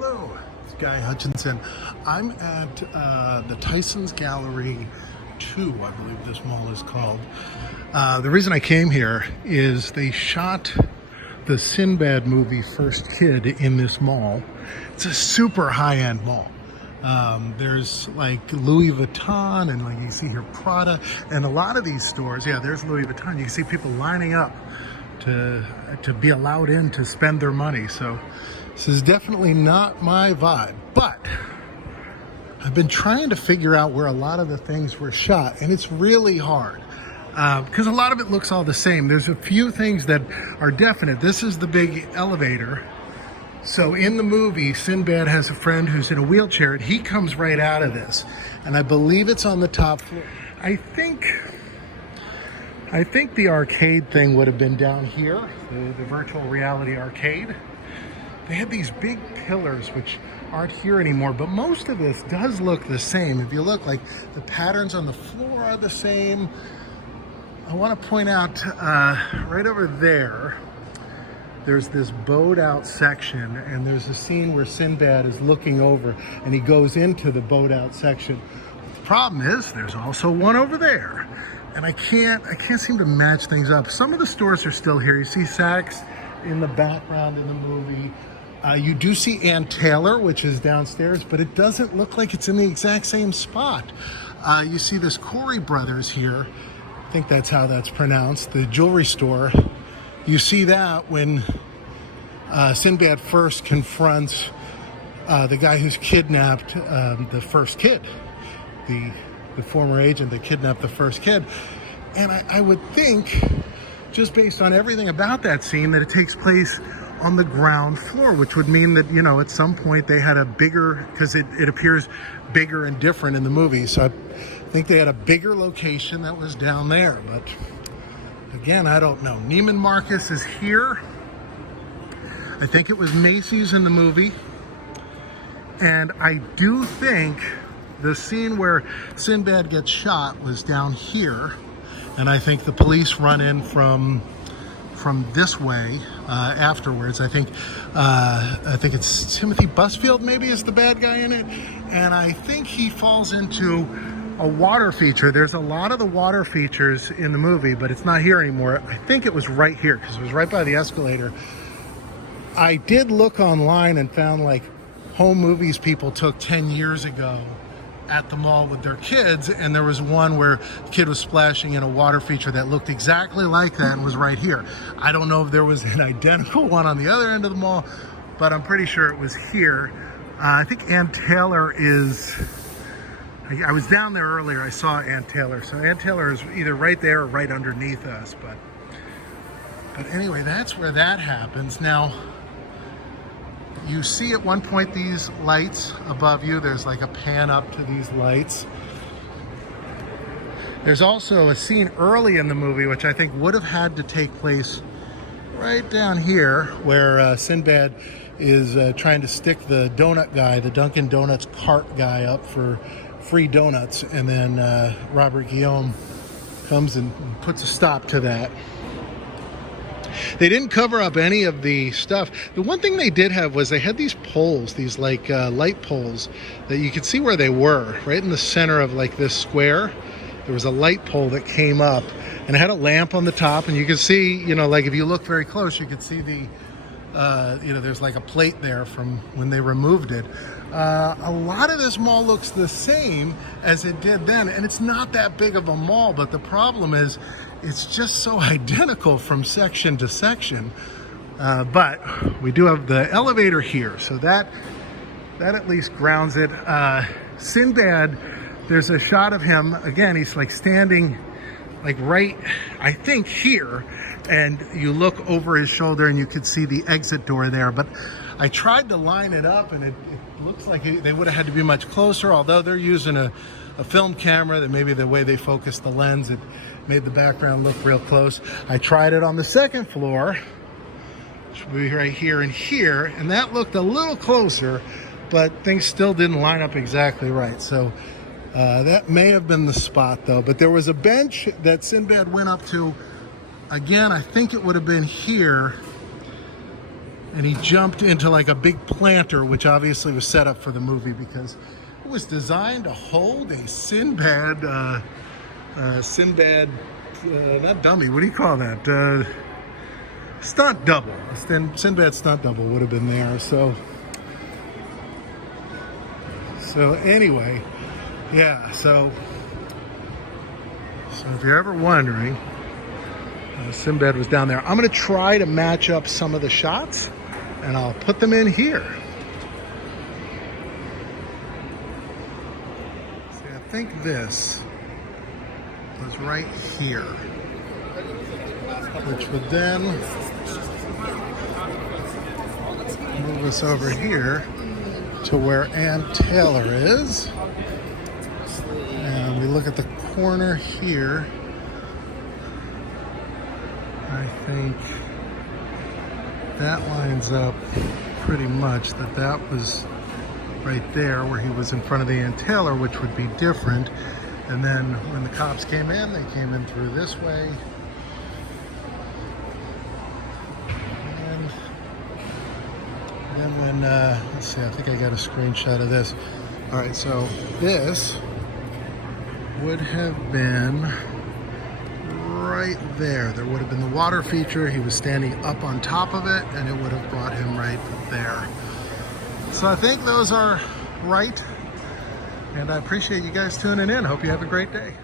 Hello, it's Guy Hutchinson. I'm at the Tyson's Gallery 2, I believe this mall is called. The reason I came here is they shot the Sinbad movie First Kid in this mall. It's a super high-end mall. There's like Louis Vuitton and like you see here Prada and a lot of these stores. Yeah, there's Louis Vuitton. You can see people lining up to be allowed in to spend their money. So this is definitely not my vibe, but I've been trying to figure out where a lot of the things were shot, and it's really hard because a lot of it looks all the same. There's a few things that are definite. This is the big elevator. So in the movie, Sinbad has a friend who's in a wheelchair, and he comes right out of this, and I believe it's on the top floor. I think the arcade thing would have been down here, the virtual reality arcade. They had these big pillars which aren't here anymore, but most of this does look the same. If you look, like the patterns on the floor are the same. I want to point out right over there, there's this boat out section, and there's a scene where Sinbad is looking over and he goes into the boat out section. The problem is there's also one over there, and I can't seem to match things up. Some of the stores are still here. You see Saks in the background in the movie. You do see Ann Taylor, which is downstairs, but it doesn't look like it's in the exact same spot. You see this Corey Brothers here. I think that's how that's pronounced, the jewelry store. You see that when Sinbad first confronts the guy who's kidnapped the first kid, the former agent that kidnapped the first kid. And I would think, just based on everything about that scene, that it takes place on the ground floor, which would mean that, you know, at some point they had a bigger, because it appears bigger and different in the movie. So I think they had a bigger location that was down there. But again, I don't know. Neiman Marcus is here. I think it was Macy's in the movie. And I do think the scene where Sinbad gets shot was down here. And I think the police run in from this way afterwards. I think it's Timothy Busfield maybe is the bad guy in it. And I think he falls into a water feature. There's a lot of the water features in the movie, but it's not here anymore. I think it was right here because it was right by the escalator. I did look online and found like home movies people took 10 years ago at the mall with their kids, and there was one where the kid was splashing in a water feature that looked exactly like that and was right here. I don't know if there was an identical one on the other end of the mall, but I'm pretty sure it was here. I think Ann Taylor is, I was down there earlier, I saw Ann Taylor. So Ann Taylor is either right there or right underneath us, but anyway, that's where that happens. Now, you see at one point these lights above you. There's like a pan up to these lights. There's also a scene early in the movie, which I think would have had to take place right down here, where Sinbad is trying to stick the donut guy, the Dunkin' Donuts cart guy, up for free donuts. And then Robert Guillaume comes and puts a stop to that. They didn't cover up any of the stuff. The one thing they did have was they had these poles, these like light poles that you could see where they were, right in the center of like this square. There was a light pole that came up and it had a lamp on the top, and you could see, you know, like if you look very close, you could see the, you know, there's like a plate there from when they removed it. A lot of this mall looks the same as it did then, and it's not that big of a mall, but the problem is it's just so identical from section to section. But we do have the elevator here, so that at least grounds it. Sinbad, there's a shot of him, again, he's like standing like right, I think here, and you look over his shoulder and you could see the exit door there. But I tried to line it up, and it looks like they would have had to be much closer, although they're using a film camera that maybe the way they focused the lens, it made the background look real close. I tried it on the second floor, which would be right here and here, and that looked a little closer, but things still didn't line up exactly right. So that may have been the spot though. But there was a bench that Sinbad went up to. Again, I think it would have been here. and he jumped into like a big planter, which obviously was set up for the movie because it was designed to hold a Sinbad, not dummy, what do you call that? Stunt double. Sinbad stunt double would have been there. So anyway, yeah, so if you're ever wondering, Sinbad was down there. I'm going to try to match up some of the shots, and I'll put them in here. See, I think this was right here, which would then move us over here to where Aunt Taylor is. And we look at the corner here. I think that lines up pretty much that was right there where he was in front of the Aunt Taylor, which would be different. And then when the cops came in, they came in through this way. And then when, let's see, I think I got a screenshot of this. All right, so this would have been right there. There would have been the water feature. He was standing up on top of it, and it would have brought him right there. So I think those are right. And I appreciate you guys tuning in. Hope you have a great day.